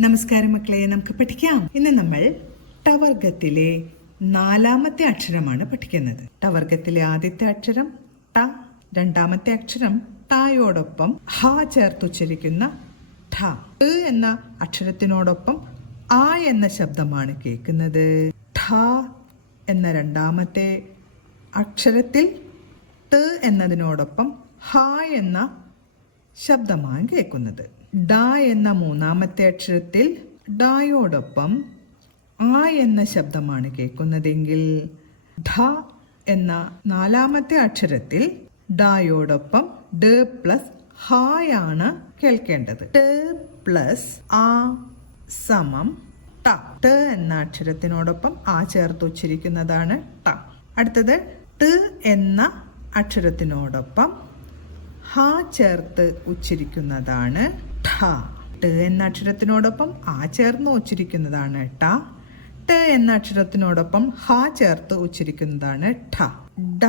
നമസ്കാരം മക്കളെ, നമുക്ക് പഠിക്കാം. ഇന്ന് നമ്മൾ ടവർഗത്തിലെ 4ാമത്തെ അക്ഷരമാണ് പഠിക്കുന്നത്. ടവർഗത്തിലെ ആദ്യത്തെ അക്ഷരം ട, രണ്ടാമത്തെ അക്ഷരം ടായോടൊപ്പം ഹ ചേർത്തുച്ചരിക്കുന്ന ഠ. എന്ന അക്ഷരത്തിനോടൊപ്പം ആ എന്ന ശബ്ദമാണ് കേൾക്കുന്നത്. ഠ എന്ന രണ്ടാമത്തെ അക്ഷരത്തിൽ ട് എന്നതിനോടൊപ്പം ഹ എന്ന ശബ്ദമാണ് കേൾക്കുന്നത്. ഡ എന്ന മൂന്നാമത്തെ അക്ഷരത്തിൽ ഡായോടൊപ്പം ആ എന്ന ശബ്ദമാണ് കേൾക്കുന്നതെങ്കിൽ ധ എന്ന 4ാമത്തെ അക്ഷരത്തിൽ ഡായോടൊപ്പം ഡ പ്ലസ് ഹായാണ് കേൾക്കേണ്ടത്. ട് പ്ലസ് ആ സമം ട. ട് എന്ന അക്ഷരത്തിനോടൊപ്പം ആ ചേർത്ത് ഉച്ചരിക്കുന്നതാണ് ട. അടുത്തത് ട് എന്ന അക്ഷരത്തിനോടൊപ്പം ഹ ചേർത്ത് ഉച്ചരിക്കുന്നതാണ് ഠ. ട് എന്ന അക്ഷരത്തിനോടൊപ്പം ആ ചേർന്ന് ഉച്ചരിക്കുന്നതാണ് ട. ട് എന്ന അക്ഷരത്തിനോടൊപ്പം ഹ ചേർത്ത് ഉച്ചരിക്കുന്നതാണ് ഠ. ഡ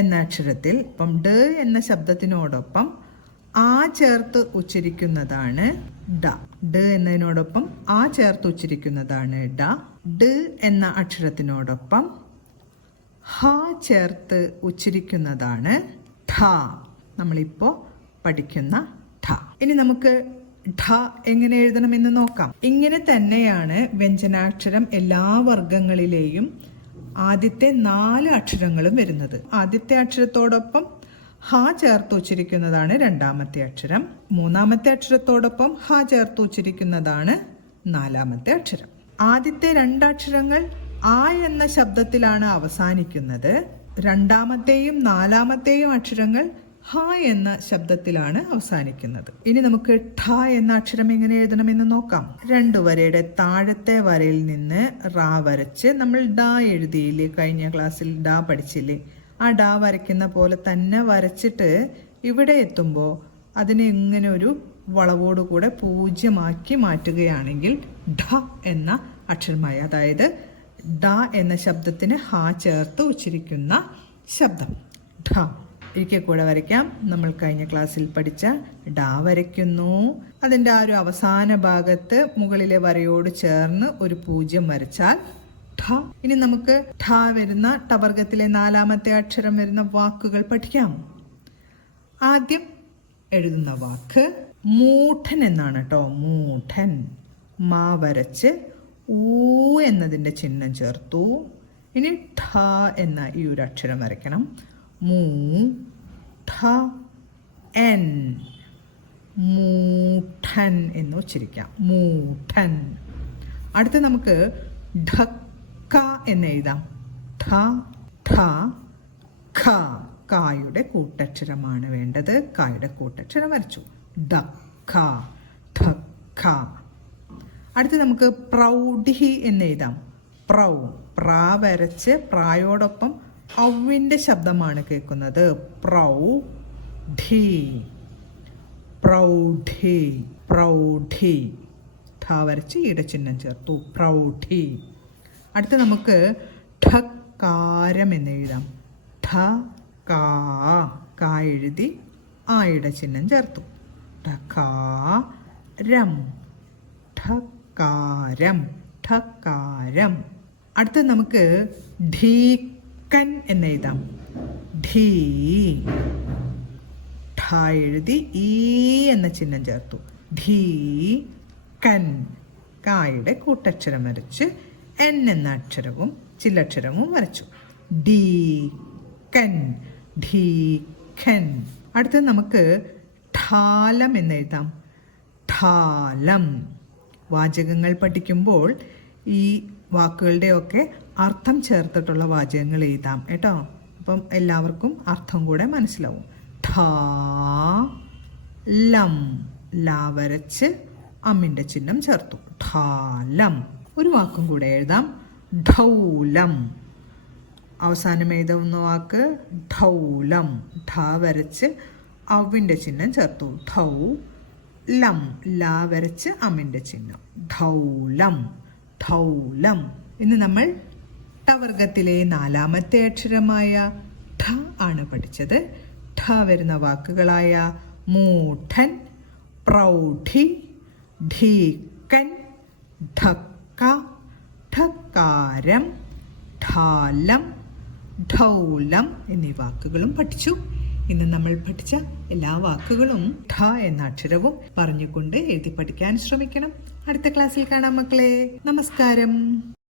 എന്ന അക്ഷരത്തിൽ ഇപ്പം ഡ എന്ന ശബ്ദത്തിനോടൊപ്പം ആ ചേർത്ത് ഉച്ചരിക്കുന്നതാണ് ഡ. ഡ എന്നതിനോടൊപ്പം ആ ചേർത്ത് ഉച്ചരിക്കുന്നതാണ് ഡ. ഡ് എന്ന അക്ഷരത്തിനോടൊപ്പം ഹ ചേർത്ത് ഉച്ചരിക്കുന്നതാണ് ഠ. നമ്മളിപ്പോൾ പഠിക്കുന്ന ഠ. ഇനി നമുക്ക് ഠ എങ്ങനെ എഴുതണമെന്ന് നോക്കാം. ഇങ്ങനെ തന്നെയാണ് വ്യഞ്ജനാക്ഷരം എല്ലാ വർഗങ്ങളിലെയും ആദ്യത്തെ 4 അക്ഷരങ്ങളും വരുന്നത്. ആദ്യത്തെ അക്ഷരത്തോടൊപ്പം ഹ ചേർത്ത് ഉച്ചരിക്കുന്നതാണ് രണ്ടാമത്തെ അക്ഷരം. മൂന്നാമത്തെ അക്ഷരത്തോടൊപ്പം ഹ ചേർത്ത് ഉച്ചരിക്കുന്നതാണ് 4ാമത്തെ അക്ഷരം. ആദ്യത്തെ 2 അക്ഷരങ്ങൾ ആ എന്ന ശബ്ദത്തിലാണ് അവസാനിക്കുന്നത്. രണ്ടാമത്തെയും 4ാമത്തെയും അക്ഷരങ്ങൾ ഹ എന്ന ശബ്ദത്തിലാണ് അവസാനിക്കുന്നത്. ഇനി നമുക്ക് ഠ എന്ന അക്ഷരം എങ്ങനെ എഴുതണമെന്ന് നോക്കാം. 2 വരയുടെ താഴത്തെ വരയിൽ നിന്ന് റാ വരച്ച് നമ്മൾ ഡ എഴുതിയില്ലേ, കഴിഞ്ഞ ക്ലാസ്സിൽ ഡ പഠിച്ചില്ലേ, ആ ഡ വരയ്ക്കുന്ന പോലെ തന്നെ വരച്ചിട്ട് ഇവിടെ എത്തുമ്പോൾ അതിനെ ഇങ്ങനെ ഒരു വളവോടുകൂടെ 0 മാറ്റുകയാണെങ്കിൽ ഢ എന്ന അക്ഷരമായി, അതായത് ഡ എന്ന ശബ്ദത്തിന് ഹ ചേർത്ത് ഉച്ചരിക്കുന്ന ശബ്ദം ഢ. ഒരിക്കൽ കൂടെ വരയ്ക്കാം. നമ്മൾ കഴിഞ്ഞ ക്ലാസ്സിൽ പഠിച്ച ഡ വരയ്ക്കുന്നു. അതിൻ്റെ ആ ഒരു അവസാന ഭാഗത്ത് മുകളിലെ വരയോട് ചേർന്ന് ഒരു 0 വരച്ചാൽ ഠ. ഇനി നമുക്ക് ഠ വരുന്ന ടവർഗത്തിലെ 4ാമത്തെ അക്ഷരം വരുന്ന വാക്കുകൾ പഠിക്കാം. ആദ്യം എഴുതുന്ന വാക്ക് മൂഢൻ എന്നാണ് കേട്ടോ. മൂഢൻ. മാ വരച്ച് ഊ എന്നതിൻ്റെ ചിഹ്നം ചേർത്തു. ഇനി ഠ എന്ന ഈ ഒരു അക്ഷരം വരയ്ക്കണം. മൂ ഠ എൻ, മൂഠൻ എന്ന് ഉച്ചരിക്കാം. മൂഠൻ. അടുത്ത് നമുക്ക് ഢക്ക എന്ന് എഴുതാം. ഠ ഠ ഖ. കായുടെ കൂട്ടക്ഷരമാണ് വേണ്ടത്. കായുടെ കൂട്ടക്ഷരം വരച്ചു. ഡക്ക ധക്ക. അടുത്ത് നമുക്ക് പ്രൗഢി എന്ന് എഴുതാം. പ്രൗ. പ്രാ വരച്ച് പ്രായോടൊപ്പം ഔവിൻ്റെ ശബ്ദമാണ് കേൾക്കുന്നത്. പ്രൗഢി പ്രൗഢി പ്രൗഢി. ഠ വരച്ച് ഇടച്ചിഹ്നം ചേർത്തു. പ്രൗഢി. അടുത്ത് നമുക്ക് ഠക്കാരം എന്ന് എഴുതാം. ഠ കാ. കാ എഴുതി ആ ഇടച്ചിഹ്നം ചേർത്തു. ഠകാരം ഠക്കാരം ഠക്കാരം. അടുത്ത് നമുക്ക് ഢീക്കൻ എന്ന് എഴുതാം. ഢീ. ഠ എഴുതി ഈ എന്ന ചിഹ്നം ചേർത്തു. ഢീ കൻ. കായുടെ കൂട്ടക്ഷരം വരച്ച് എൻ എന്ന അക്ഷരവും ചില്ലക്ഷരവും വരച്ചു. ഡീ കൻ ഢീഖൻ. അടുത്ത് നമുക്ക് ഠാലം എന്ന് എഴുതാം. ഠാലം. വാചകങ്ങൾ പഠിക്കുമ്പോൾ ഈ വാക്കുകളുടെയൊക്കെ അർത്ഥം ചേർത്തിട്ടുള്ള വാചകങ്ങൾ എഴുതാം കേട്ടോ. അപ്പം എല്ലാവർക്കും അർത്ഥം കൂടെ മനസ്സിലാവും. ഠാ ലം. ലാ വരച്ച് അമ്മിൻ്റെ ചിഹ്നം ചേർത്തു. ഠാലം. ഒരു വാക്കും കൂടെ എഴുതാം. ഢൗലം. അവസാനം എഴുതുന്ന വാക്ക് ഢൗലം. ഠ വരച്ച് ഔവിൻ്റെ ചിഹ്നം ചേർത്തു. ഠൗ ലം. ലാ വരച്ച് അമ്മിൻ്റെ ചിഹ്നം. ഢൗലം ഢൗലം. ഇന്ന് നമ്മൾ ടവർഗത്തിലെ 4ാമത്തെ അക്ഷരമായ ഠ ആണ് പഠിച്ചത്. ഠ വരുന്ന വാക്കുകളായ മൂഢൻ, പ്രൗഢി, ഢീ ധക്കൻ, ധക്ക, ഠക്കാരം, ഠാലം, ഢൗലം എന്നീ വാക്കുകളും പഠിച്ചു. ഇന്ന് നമ്മൾ പഠിച്ച എല്ലാ വാക്കുകളും ഠ എന്ന അക്ഷരവും പറഞ്ഞുകൊണ്ട് എഴുതി പഠിക്കാൻ ശ്രമിക്കണം. അടുത്ത ക്ലാസ്സിൽ കാണാം മക്കളെ. നമസ്കാരം.